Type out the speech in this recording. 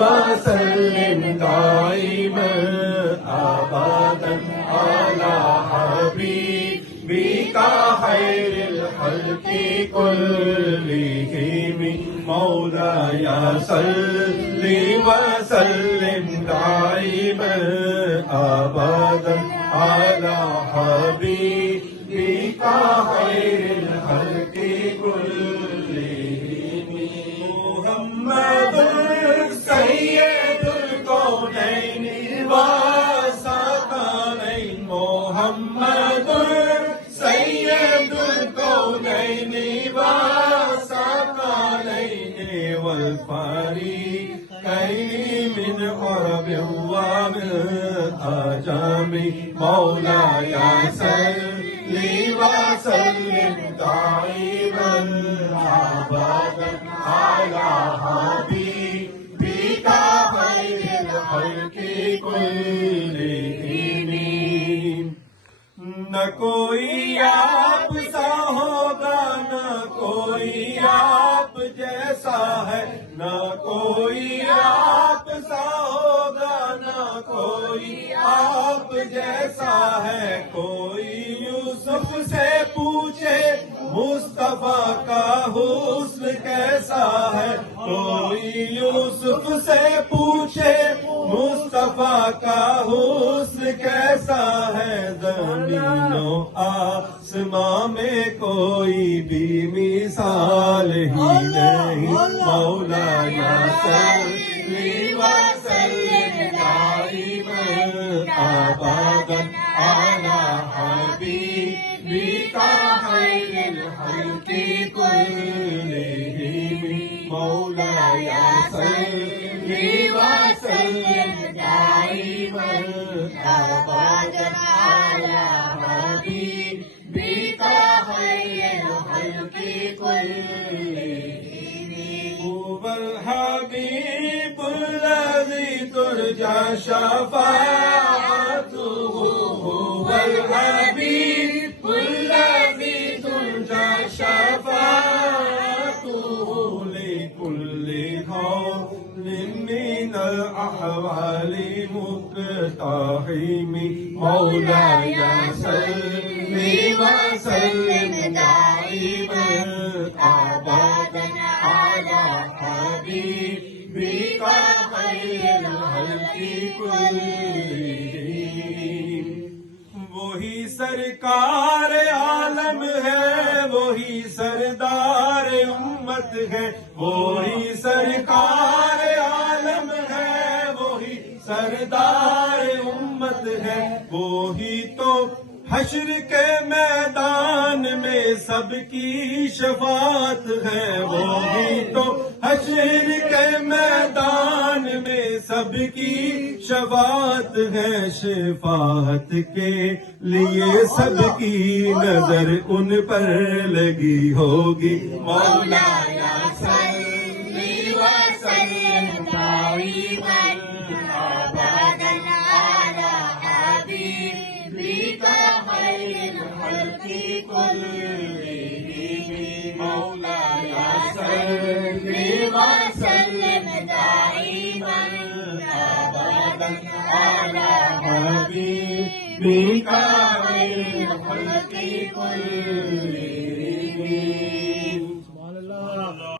وسلم دائما أبدا على حبيبك خير الخلق كلهم مولاي صل وسلم دائما أبدا على حبيبك خير الخلق كلهم محمد سيد الكونين والثقلين محمد سيد الكونين والثقلين والفريقين من عرب ومن عجم مولاي صل وسلم دائما أبدا على حبيبك خير الخلق كلهم نہ کوئی آپ سا ہوگا نہ کوئی آپ جیسا ہے نہ کوئی آپ سا ہوگا نہ کوئی آپ جیسا ہے کوئی یوسف سے پوچھے مصطفیٰ کا حسن کیسا ہے کوئی یوسف سے پوچھے مصطفیٰ کا حسن کیسا ہے زمین و آسماں میں کوئی بھی مثال ہی نہیں مولاي صل وسلم دائما أبدا على حبيبك خير الخلق كلهم مولاي صل وسلم دائما أبدا على حبيبك خير الخلق كلهم هو الحبيب الذي ترجى شفاعته هو الحبيب الذي ترجى شفاعته لكل حول من الأحوال مقتحم مولاي صل وسلم دائما أبدا على حبيبك خير الخلق كلهم وہی سرکار عالم ہے وہی سردار امت ہے وہی سرکار عالم ہے وہی سردار امت ہے وہی تو حشر کے میدان میں سب کی شفاعت ہے وہی تو حشر کے میدان میں سب کی شفاعت ہے شفاعت کے لیے سب کی نظر ان پر لگی ہوگی مولاي صل وسلم دائما أبدا على حبيبك خير الخلق كلهم مولاي صل وسلم دائما أبدا على حبيبك خير الخلق كلهم